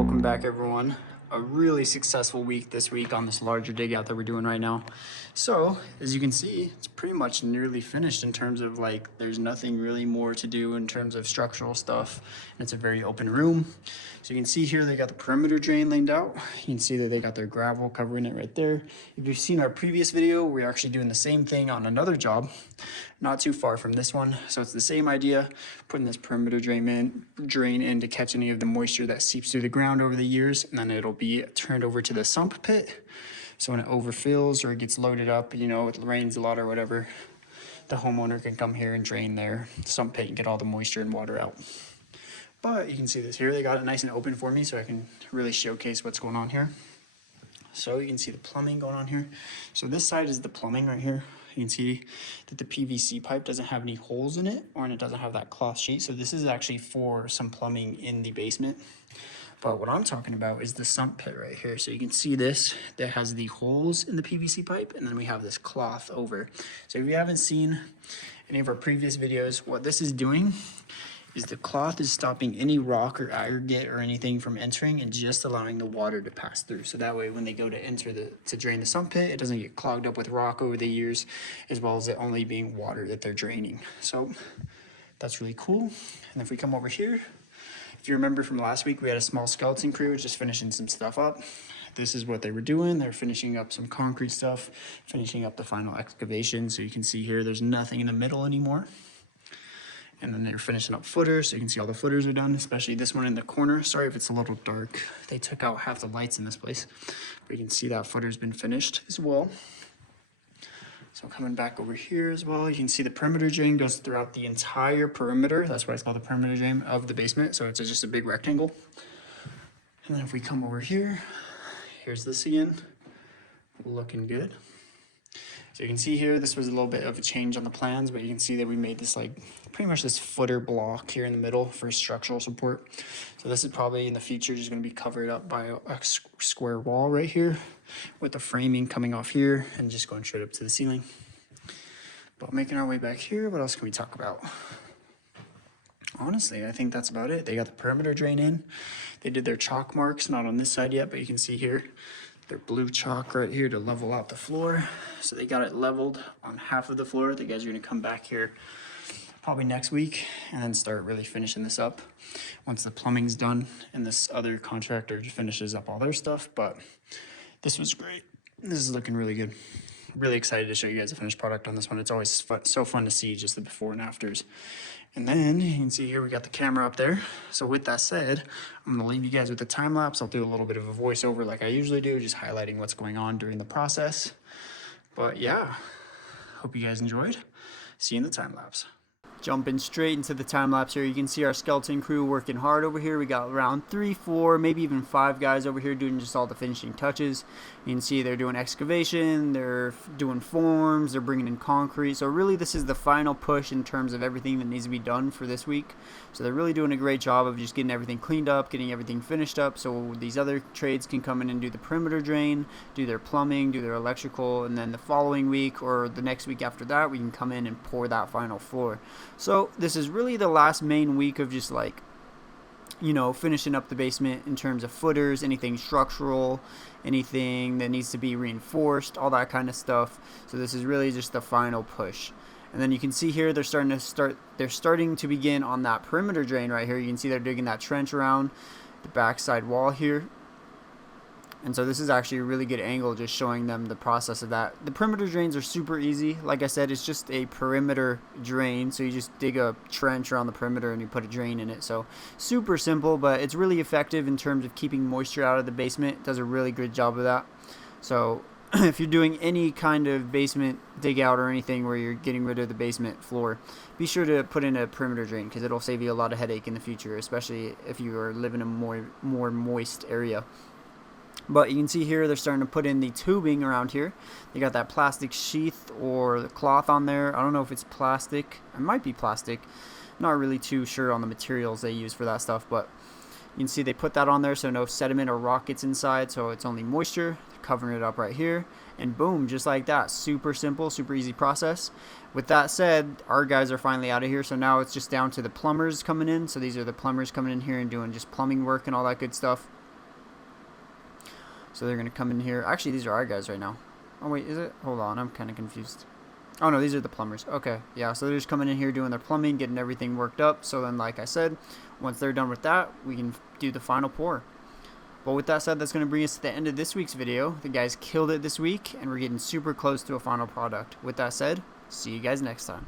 welcome back everyone. A really successful week this week on this larger dig out that we're doing right now. So as you can see, it's pretty much nearly finished in terms of like there's nothing really more to do in terms of structural stuff, and it's a very open room. So you can see here they got the perimeter drain laid out. You can see that they got their gravel covering it right there. If you've seen our previous video, we're actually doing the same thing on another job not too far from this one. So it's the same idea, putting this perimeter drain in to catch any of the moisture that seeps through the ground over the years, and then it'll be turned over to the sump pit. So when it overfills or it gets loaded up, you know, it rains a lot or whatever, the homeowner can come here and drain their sump pit and get all the moisture and water out. But you can see this here, they got it nice and open for me so I can really showcase what's going on here. So you can see the plumbing going on here. So this side is the plumbing right here. You can see that the PVC pipe doesn't have any holes in it, and it doesn't have that cloth sheet. So this is actually for some plumbing in the basement. But what I'm talking about is the sump pit right here. So you can see this, that has the holes in the PVC pipe, and then we have this cloth over. So if you haven't seen any of our previous videos, what this is doing is the cloth is stopping any rock or aggregate or anything from entering and just allowing the water to pass through. So that way when they go to enter to drain the sump pit, it doesn't get clogged up with rock over the years, as well as it only being water that they're draining. So that's really cool. And if we come over here, if you remember from last week, we had a small skeleton crew just finishing some stuff up. This is what they were doing. They're finishing up some concrete stuff, finishing up the final excavation. So you can see here, there's nothing in the middle anymore. And then they're finishing up footers, so you can see all the footers are done, especially this one in the corner. Sorry if it's a little dark. They took out half the lights in this place, but you can see that footer's been finished as well. So coming back over here as well, you can see the perimeter drain goes throughout the entire perimeter. That's why it's called the perimeter drain of the basement. So it's just a big rectangle. And then if we come over here, here's this again, looking good. So you can see here, this was a little bit of a change on the plans, but you can see that we made this like pretty much this footer block here in the middle for structural support. So this is probably in the future just going to be covered up by a square wall right here with the framing coming off here and just going straight up to the ceiling. But making our way back here, what else can we talk about? Honestly, I think that's about it. They got the perimeter drain in. They did their chalk marks, not on this side yet, but you can see here their blue chalk right here to level out the floor. So they got it leveled on half of the floor. The guys are going to come back here probably next week and then start really finishing this up once the plumbing's done and this other contractor finishes up all their stuff. But this was great. This is looking really good. Really excited to show you guys the finished product on this one. It's always so fun to see just the before and afters. And then you can see here we got the camera up there. So with that said, I'm gonna leave you guys with the time lapse. I'll do a little bit of a voiceover like I usually do, just highlighting what's going on during the process. But yeah, hope you guys enjoyed. See you in the time lapse. Jumping straight into the time lapse here, you can see our skeleton crew working hard over here. We got around 3, 4, maybe even 5 guys over here doing just all the finishing touches. You can see they're doing excavation, they're doing forms, they're bringing in concrete. So really this is the final push in terms of everything that needs to be done for this week. So they're really doing a great job of just getting everything cleaned up, getting everything finished up, so these other trades can come in and do the perimeter drain, do their plumbing, do their electrical, and then the following week or the next week after that we can come in and pour that final floor. So this is really the last main week of just like, you know, finishing up the basement in terms of footers, anything structural, anything that needs to be reinforced, all that kind of stuff. So this is really just the final push. And then you can see here they're starting to begin on that perimeter drain right here. You can see they're digging that trench around the backside wall here. And so this is actually a really good angle, just showing them the process of that. The perimeter drains are super easy. Like I said, it's just a perimeter drain. So you just dig a trench around the perimeter and you put a drain in it. So super simple, but it's really effective in terms of keeping moisture out of the basement. It does a really good job of that. So if you're doing any kind of basement dig out or anything where you're getting rid of the basement floor, be sure to put in a perimeter drain because it'll save you a lot of headache in the future, especially if you are living in a more moist area. But you can see here they're starting to put in the tubing around here. They got that plastic sheath or the cloth on there. I don't know if it's plastic. It might be plastic. I'm not really too sure on the materials they use for that stuff, but you can see they put that on there so no sediment or rock gets inside, so it's only moisture. They're covering it up right here, and boom, just like that. Super simple, super easy process. With that said, our guys are finally out of here, so now it's just down to the plumbers coming in. So these are the plumbers coming in here and doing just plumbing work and all that good stuff. So they're gonna come in here. Actually, these are our guys right now. Oh wait, is it? Hold on, I'm kind of confused. Oh no, these are the plumbers. Okay, yeah, so they're just coming in here doing their plumbing, getting everything worked up. So then, like I said, once they're done with that, we can do the final pour. But with that said, that's going to bring us to the end of this week's video. The guys killed it this week, and we're getting super close to a final product. With that said, see you guys next time.